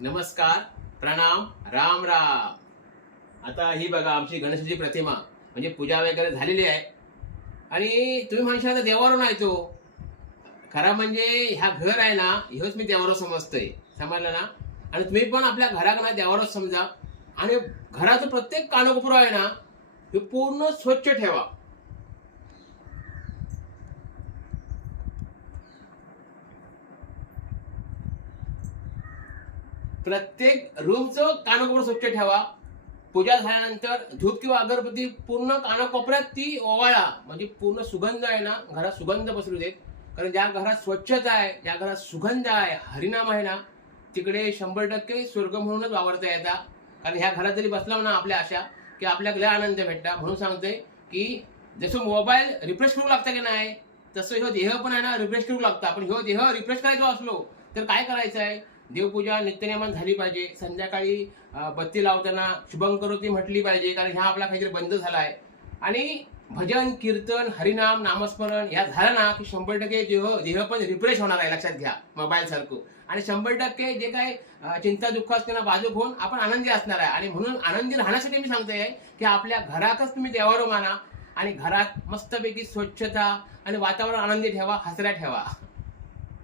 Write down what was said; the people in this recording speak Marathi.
नमस्कार प्रणाम राम राम. आता ही बघा आमची गणेशाची प्रतिमा म्हणजे पूजा वगैरे झालेली आहे. आणि तुम्ही म्हणशाल आता देवावरून आहे तो. खरा म्हणजे ह्या घर आहे ना हेच मी देवावर समजतोय. समजलं ना? आणि तुम्ही पण आपल्या घराकडे ना देवावरच समजा. आणि घराचं प्रत्येक कानकोपरा आहे ना हे पूर्ण स्वच्छ ठेवा. प्रत्येक रूमचं कानकोपर स्वच्छ ठेवा. पूजा झाल्यानंतर धूप किंवा अगरबत्ती पूर्ण कानाकोपऱ्यात ती ओवाळा. म्हणजे पूर्ण सुगंध आहे ना घरात सुगंध पसरू देत. कारण ज्या घरात स्वच्छता आहे ज्या घरात सुगंध आहे हरिनाम आहे ना तिकडे शंभर टक्के स्वर्ग म्हणूनच वावरता येतात कारण ह्या घरात जरी बसला ना आपल्या आशा की आपल्याला लय आनंद भेटता. म्हणून सांगते की जसं मोबाईल रिफ्रेश करू लागतं की नाही तसं ह्यो देह पण आहे ना रिफ्रेश करू लागतं. आपण ह्यो देह रिफ्रेश करायचो असलो तर काय करायचं आहे देवपूजा नित्यनियमान झाली पाहिजे. संध्याकाळी बत्ती लावताना शुभंकरोती म्हटली पाहिजे कारण ह्या आपला काहीतरी बंद झाला आहे आणि भजन कीर्तन हरिनाम नामस्मरण या झालं ना की शंभर टक्के देह देह पण रिफ्रेश होणार आहे लक्षात घ्या मोबाईल सारखं. आणि शंभर टक्के जे काय चिंता दुःख असते ना बाजू होऊन आपण आनंदी असणार आहे. आणि म्हणून आनंदी राहण्यासाठी मी सांगतोय की आपल्या घरातच तुम्ही देवावर माना आणि घरात मस्तपैकी स्वच्छता आणि वातावरण आनंदी ठेवा हसऱ्या ठेवा.